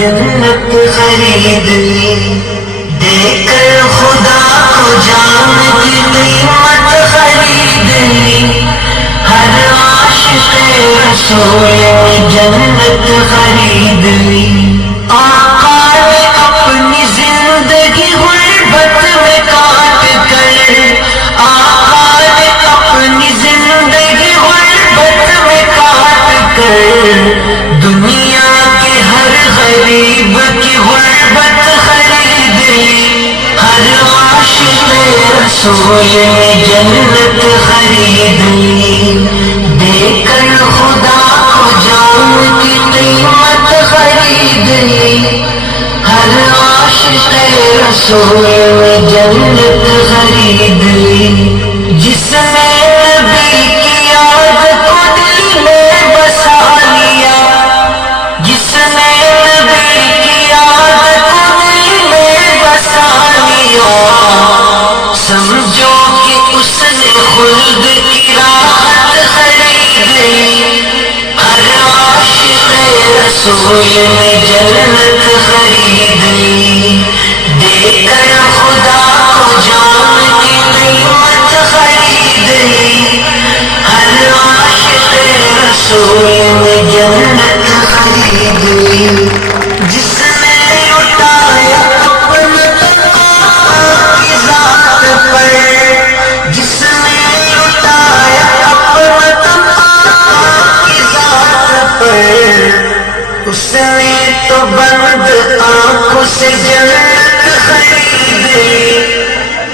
جنت خرید لی، دیکھ کر خدا کو جان کی قیمت خرید لی، ہر عاشق رسول نے جنت خرید لی۔ آقا نے اپنی زندگی غربت میں کاٹ کر، آقا نے اپنی زندگی غربت میں کاٹ کر، دنیا کے ہر غریب کی غربت خرید لی، ہر عاشق رسول نے جنت خرید لی، دیکھ کر خدا کو جان کی قیمت خرید لی، ہر عاشق رسول نے جنت خرید لی۔ جس نے نبی کی یاد کو دل میں بسا لیا، جس نے نبی کی یاد کو دل میں بسا لیا، سمجھو کہ اس نے خلد کی راحت خرید لی، ہر عاشق رسول نے جنت خرید لی، دیکھ کر خدا کو جان کی قیمت خرید لی، ہر عاشق رسول نے جنت خرید لی۔ جس نے لٹایا اپنا آقا کی ذات پر، جس نے لٹایا اپنا آقا کی ذات پر، اس نے تو بند آنکھوں سے جنت خرید لی،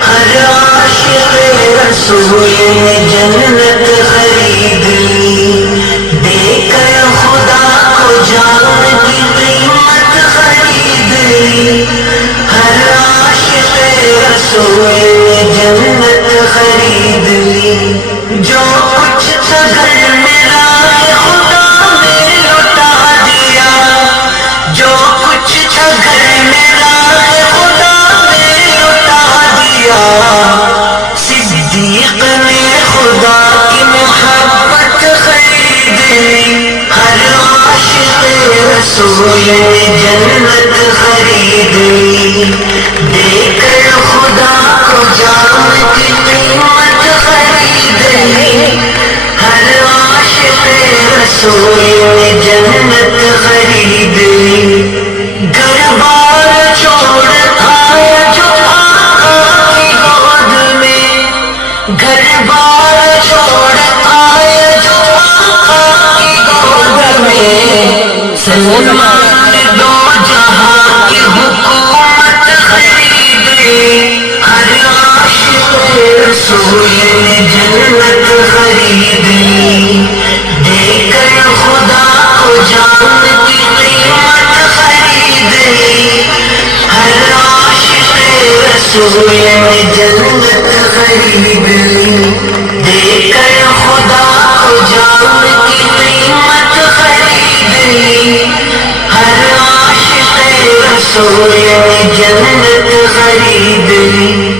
ہر عاشق رسول نے جنت خرید لی، دیکھ کر خدا کو جان کی قیمت خرید لی، ہر عاشق رسول نے جنت خرید لی۔ جو کچھ تھا گھر میں رائے خدا نے لٹا دیا، جو کچھ تھا گھر میں رائے خدا نے لٹا دیا، صدیق نے خدا کی محبت خرید لی، ہر عاشق رسول نے جنت خرید لی، دیکھ کر خدا کو جان کی قیمت خرید لی، ہر عاشق رسول نے جنت خرید لی۔ گھر بار چھوڑ آیا جو آقا کی گود میں، گھر بار چھوڑ آیا جو آقا کی گود میں، سلمان نے دو جہاں کی حکومت خرید لی، ہر عاشق رسول نے جنت خرید لی، دیکھ کر خدا کو جان کی قیمت خرید لی، ہر عاشق رسول نے جنت خرید لی، دیکھ کر خدا کو جان کی قیمت خرید لی، ہر عاشق رسول نے جنت خرید لی۔